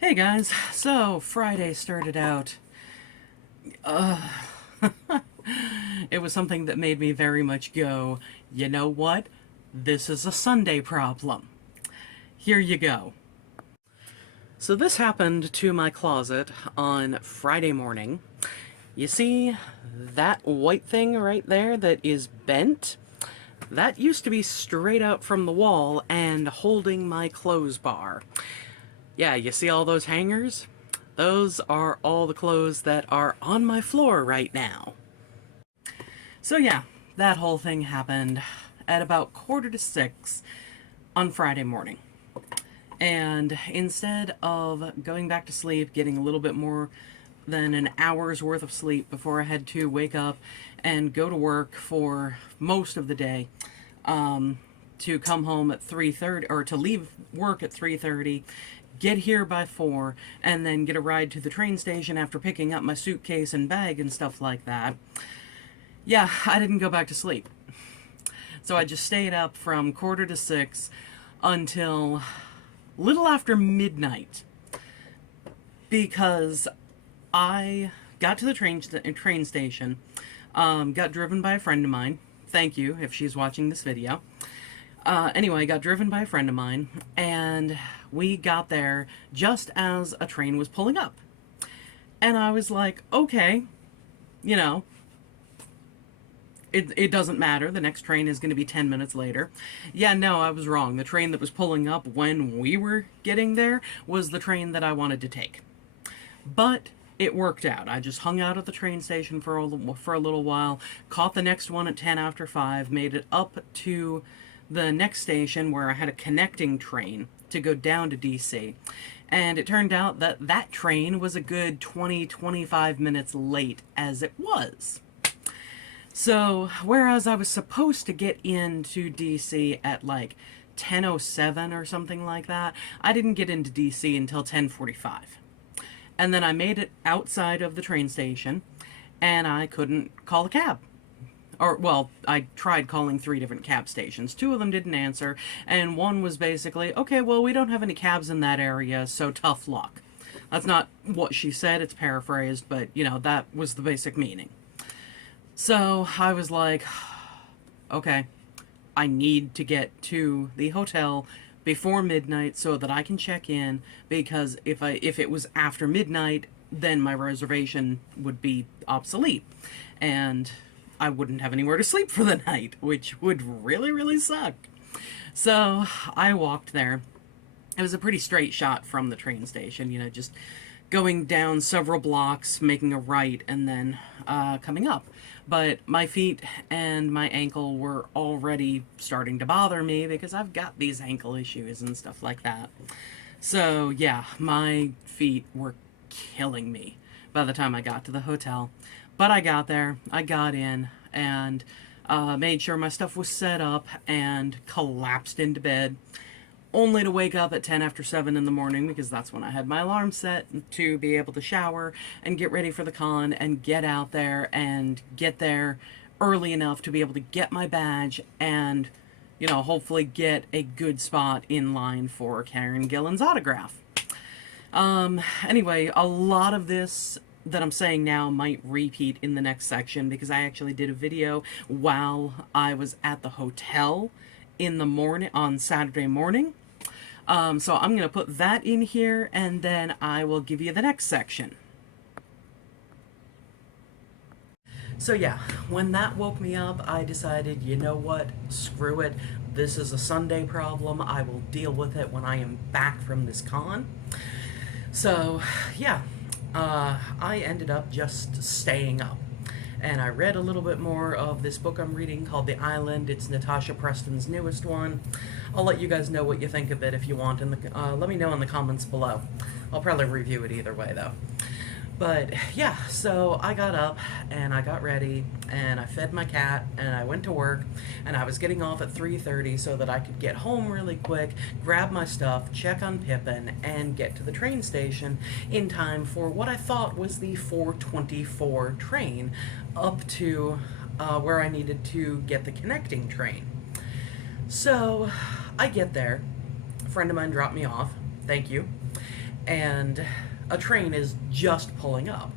Hey guys, so Friday started out, uh, it was something that made me very much go, you know what? This is a Sunday problem. Here you go. So this happened to my closet on Friday morning. You see that white thing right there that is bent? That used to be straight out from the wall and holding my clothes bar. Yeah, you see all those hangers? Those are all the clothes that are on my floor right now. So yeah, that whole thing happened at about 5:45 on Friday morning. And instead of going back to sleep, getting a little bit more than an hour's worth of sleep before I had to wake up and go to work for most of the day, to come home at 3:30, or to leave work at 3:30, get here by 4, and then get a ride to the train station after picking up my suitcase and bag and stuff like that. Yeah, I didn't go back to sleep. So I just stayed up from 5:45 until little after midnight because I got to the train station, got driven by a friend of mine. Thank you if she's watching this video. Anyway, I got driven by a friend of mine, and we got there just as a train was pulling up. And I was like, okay, you know, it doesn't matter. The next train is going to be 10 minutes later. Yeah, no, I was wrong. The train that was pulling up when we were getting there was the train that I wanted to take. But it worked out. I just hung out at the train station for a little while, caught the next one at 10 after 5, made it up to the next station where I had a connecting train to go down to DC. And it turned out that that train was a good 20-25 minutes late as it was. So, whereas I was supposed to get into DC at like 10:07 or something like that, I didn't get into DC until 10:45. And then I made it outside of the train station, and I couldn't call a cab. Or, well, I tried calling 3 different cab stations. 2 of them didn't answer, and one was basically, okay, well, we don't have any cabs in that area, so tough luck. That's not what she said, it's paraphrased, but, you know, that was the basic meaning. So I was like, okay, I need to get to the hotel before midnight so that I can check in, because if it was after midnight, then my reservation would be obsolete, and I wouldn't have anywhere to sleep for the night, which would really, really suck. So I walked there. It was a pretty straight shot from the train station, you know, just going down several blocks, making a right, and then coming up. But my feet and my ankle were already starting to bother me because I've got these ankle issues and stuff like that. So yeah, my feet were killing me by the time I got to the hotel. But I got there, I got in, and made sure my stuff was set up and collapsed into bed, only to wake up at 10 after 7 in the morning, because that's when I had my alarm set to be able to shower and get ready for the con and get out there and get there early enough to be able to get my badge and, you know, hopefully get a good spot in line for Karen Gillan's autograph. Anyway, a lot of this that I'm saying now might repeat in the next section because I actually did a video while I was at the hotel in the morning on Saturday morning. So I'm going to put that in here, and then I will give you the next section. So yeah, when that woke me up, I decided, you know what, screw it. This is a Sunday problem. I will deal with it when I am back from this con. So yeah, I ended up just staying up. And I read a little bit more of this book I'm reading called The Island. It's Natasha Preston's newest one. I'll let you guys know what you think of it if you want. Let me know in the comments below. I'll probably review it either way, though. But yeah, so I got up and I got ready and I fed my cat and I went to work, and I was getting off at 3:30 so that I could get home really quick, grab my stuff, check on Pippin, and get to the train station in time for what I thought was the 4:24 train up to where I needed to get the connecting train. So I get there. A friend of mine dropped me off. Thank you. and a train is just pulling up.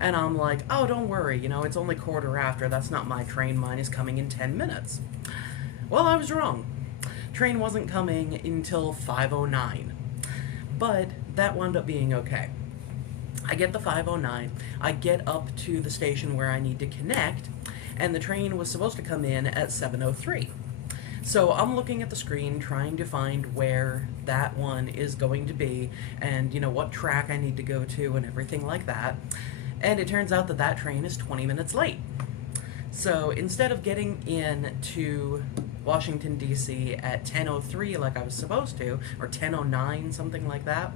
And I'm like, oh, don't worry, it's only quarter after. That's not my train. Mine is coming in 10 minutes. Well, I was wrong. Train wasn't coming until 5:09. But that wound up being okay. I get the 5:09. I get up to the station where I need to connect, and the train was supposed to come in at 7:03. So I'm looking at the screen trying to find where that one is going to be and what track I need to go to and everything like that. And it turns out that that train is 20 minutes late. So instead of getting in to Washington, D.C. at 10:03 like I was supposed to, or 10:09, something like that,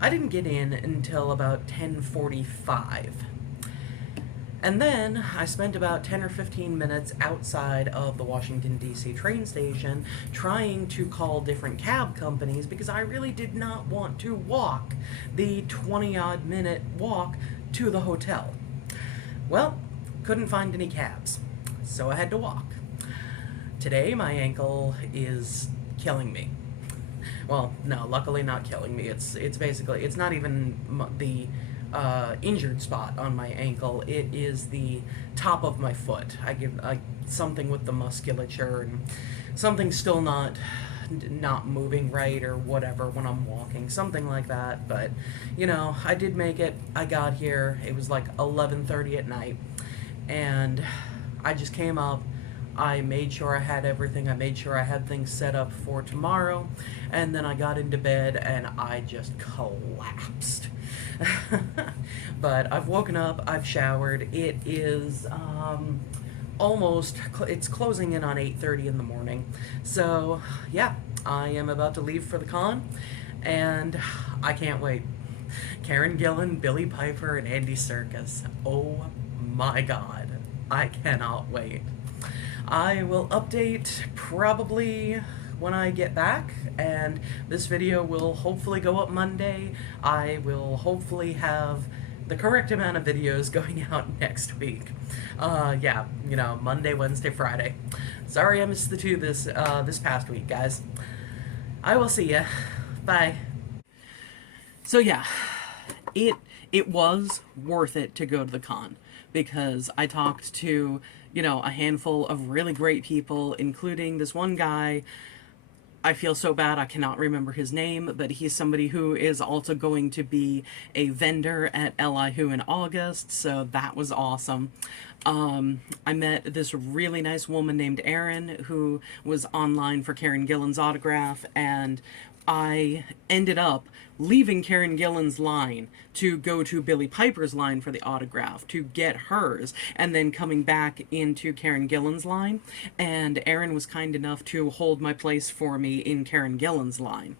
I didn't get in until about 10:45. And then I spent about 10 or 15 minutes outside of the Washington, D.C. train station trying to call different cab companies because I really did not want to walk the 20-odd minute walk to the hotel. Well, couldn't find any cabs, so I had to walk. Today, my ankle is killing me. Well, no, luckily not killing me. It's basically, it's not even the injured spot on my ankle. It is the top of my foot. I give something with the musculature and something still not moving right or whatever when I'm walking, something like that. But I did make it. I got here. It was like 11:30 at night, and I just came up. I made sure I had everything. I made sure I had things set up for tomorrow, and then I got into bed and I just collapsed. But I've woken up, I've showered. It is it's closing in on 8:30 in the morning. So yeah, I am about to leave for the con, and I can't wait. Karen Gillan, Billy Piper, and Andy Serkis. Oh my god, I cannot wait. I will update probably when I get back, and this video will hopefully go up Monday. I will hopefully have the correct amount of videos going out next week. Yeah, Monday, Wednesday, Friday. Sorry I missed the two this past week, guys. I will see ya. Bye. So yeah, it was worth it to go to the con because I talked to a handful of really great people, including this one guy. I feel so bad I cannot remember his name, but he's somebody who is also going to be a vendor at Elihu in August, so that was awesome. I met this really nice woman named Erin who was online for Karen Gillan's autograph, and I ended up leaving Karen Gillan's line to go to Billy Piper's line for the autograph to get hers, and then coming back into Karen Gillan's line, and Erin was kind enough to hold my place for me in Karen Gillan's line.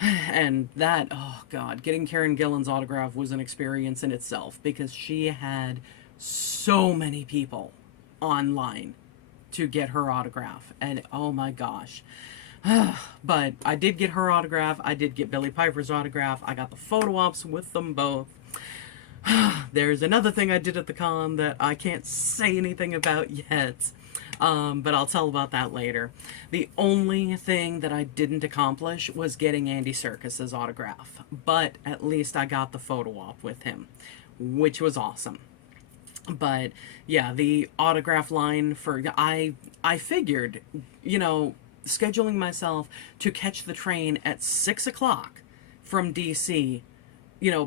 And that, oh god, getting Karen Gillan's autograph was an experience in itself because she had so many people online to get her autograph, and oh my gosh. But I did get her autograph. I did get Billy Piper's autograph. I got the photo ops with them both. There's another thing I did at the con that I can't say anything about yet, but I'll tell about that later. The only thing that I didn't accomplish was getting Andy Serkis's autograph, but at least I got the photo op with him, which was awesome. But yeah, the autograph line for I figured, scheduling myself to catch the train at 6 o'clock from DC,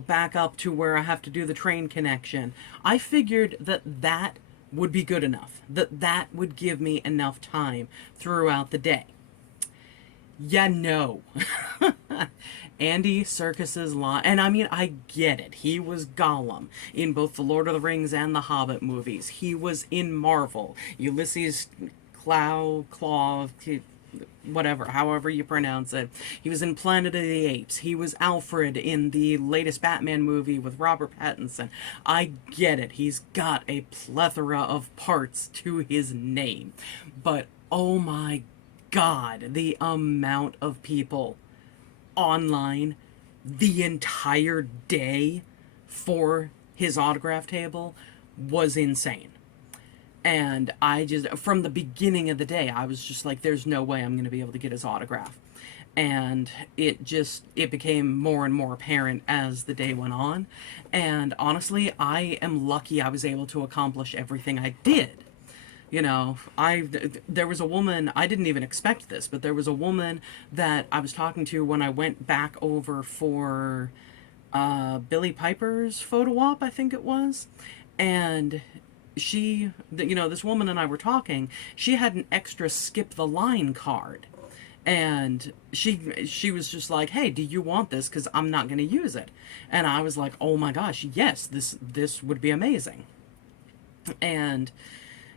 back up to where I have to do the train connection. I figured that would be good enough, that would give me enough time throughout the day. Yeah, no. Andy Serkis's line, and I mean, I get it. He was Gollum in both the Lord of the Rings and the Hobbit movies. He was in Marvel. Ulysses Claw, whatever, however you pronounce it. He was in Planet of the Apes. He was Alfred in the latest Batman movie with Robert Pattinson. I get it. He's got a plethora of parts to his name. But, oh my god, the amount of people online the entire day for his autograph table was insane. And I just, from the beginning of the day, I was just like, there's no way I'm going to be able to get his autograph. and it became more and more apparent as the day went on. And honestly, I am lucky I was able to accomplish everything I did. You know, there was a woman, I didn't even expect this, but there was a woman that I was talking to when I went back over for Billy Piper's photo op, I think it was. And this woman and I were talking. She had an extra skip the line card, and she was just like, "Hey, do you want this? Because I'm not going to use it." And I was like, "Oh my gosh, yes, this would be amazing." And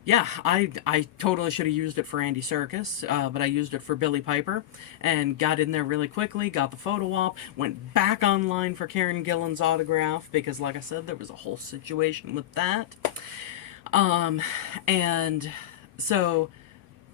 yeah, I totally should have used it for Andy Serkis, but I used it for Billy Piper and got in there really quickly, got the photo op, went back online for Karen Gillan's autograph because, like I said, there was a whole situation with that. And so,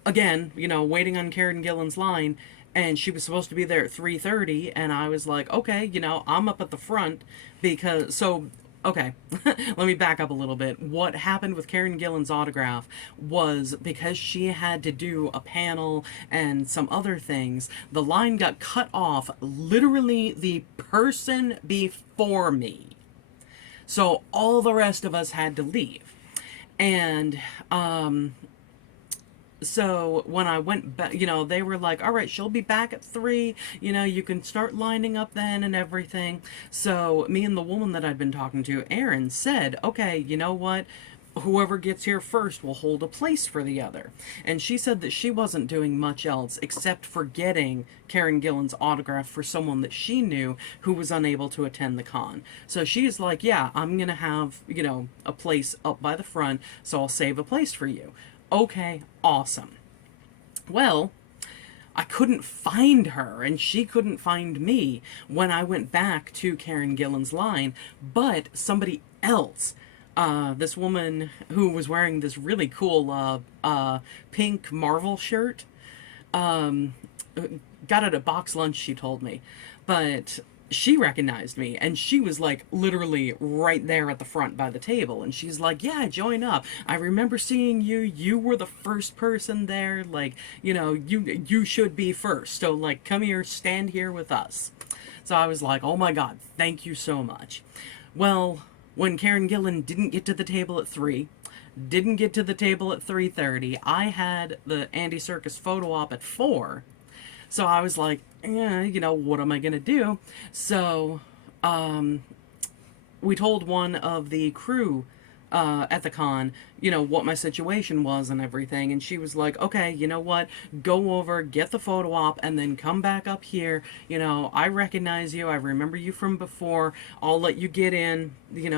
again, waiting on Karen Gillan's line, and she was supposed to be there at 3:30, and I was like, okay, I'm up at the front because, so, okay, let me back up a little bit. What happened with Karen Gillan's autograph was because she had to do a panel and some other things, the line got cut off literally the person before me. So all the rest of us had to leave. And so when I went back, they were like, all right, she'll be back at 3, you can start lining up then and everything. So me and the woman that I'd been talking to, Erin, said, okay, you know what? Whoever gets here first will hold a place for the other. And she said that she wasn't doing much else except for getting Karen Gillan's autograph for someone that she knew who was unable to attend the con. So she's like, yeah, I'm going to have, a place up by the front, so I'll save a place for you. Okay, awesome. Well, I couldn't find her, and she couldn't find me when I went back to Karen Gillan's line, but somebody else, this woman who was wearing this really cool pink Marvel shirt, got it at box lunch, she told me, but she recognized me, and she was like literally right there at the front by the table, and she's like, yeah, join up, I remember seeing you were the first person there, like, you should be first, so like, come here, stand here with us. So I was like, oh my god, thank you so much. Well, when Karen Gillan didn't get to the table at 3, didn't get to the table at 3:30, I had the Andy Serkis photo op at 4. So I was like, yeah, what am I going to do? So we told one of the crew at the con, what my situation was and everything. And she was like, okay, you know what? Go over, get the photo op, and then come back up here. I recognize you. I remember you from before. I'll let you get in,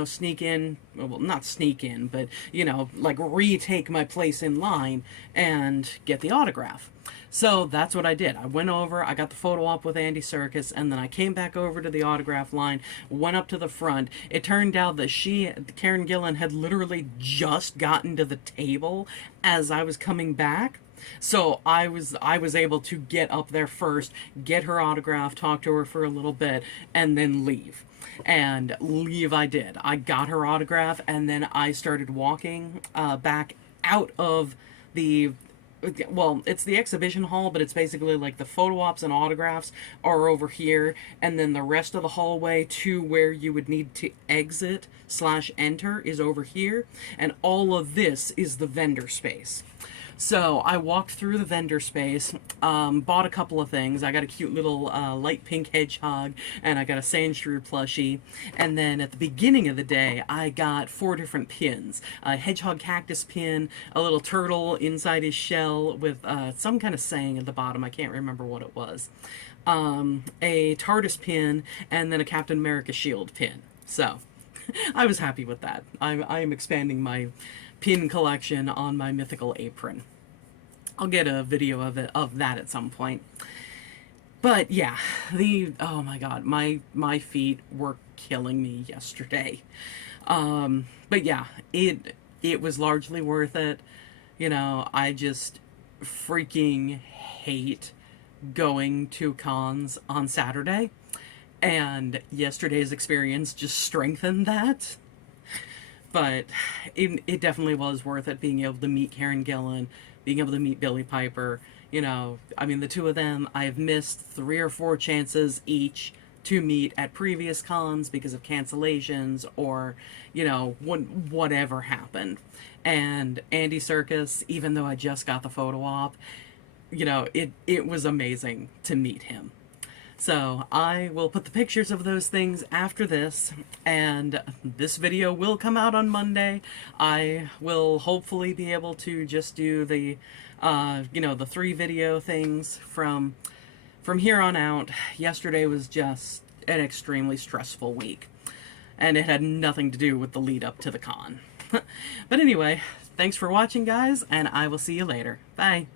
sneak in. Well, not sneak in, but, like retake my place in line and get the autograph. So that's what I did. I went over, I got the photo op with Andy Serkis, and then I came back over to the autograph line, went up to the front. It turned out that Karen Gillan, had literally just gotten to the table as I was coming back. So I was able to get up there first, get her autograph, talk to her for a little bit, and then leave. And leave I did. I got her autograph, and then I started walking back out of the... Well, it's the exhibition hall, but it's basically like the photo ops and autographs are over here, and then the rest of the hallway to where you would need to exit/enter is over here, and all of this is the vendor space. So I walked through the vendor space, bought a couple of things. I got a cute little light pink hedgehog, and I got a Sandshrew plushie. And then at the beginning of the day, I got 4 different pins. A hedgehog cactus pin, a little turtle inside his shell with some kind of saying at the bottom. I can't remember what it was. A TARDIS pin, and then a Captain America shield pin. So I was happy with that. I am expanding my pin collection on my mythical apron. I'll get a video of that at some point. But yeah, oh my god, my feet were killing me yesterday. But yeah, it was largely worth it. I just freaking hate going to cons on Saturday, and yesterday's experience just strengthened that. But it definitely was worth it, being able to meet Karen Gillan, being able to meet Billy Piper, You know, I mean, the two of them, I've missed 3 or 4 chances each to meet at previous cons because of cancellations or, you know, whatever happened. And Andy Serkis, even though I just got the photo op, you know, it was amazing to meet him. So I will put the pictures of those things after this, and this video will come out on Monday. I will hopefully be able to just do the, you know, the 3 video things from here on out. Yesterday was just an extremely stressful week, and it had nothing to do with the lead up to the con. But anyway, thanks for watching, guys, and I will see you later. Bye.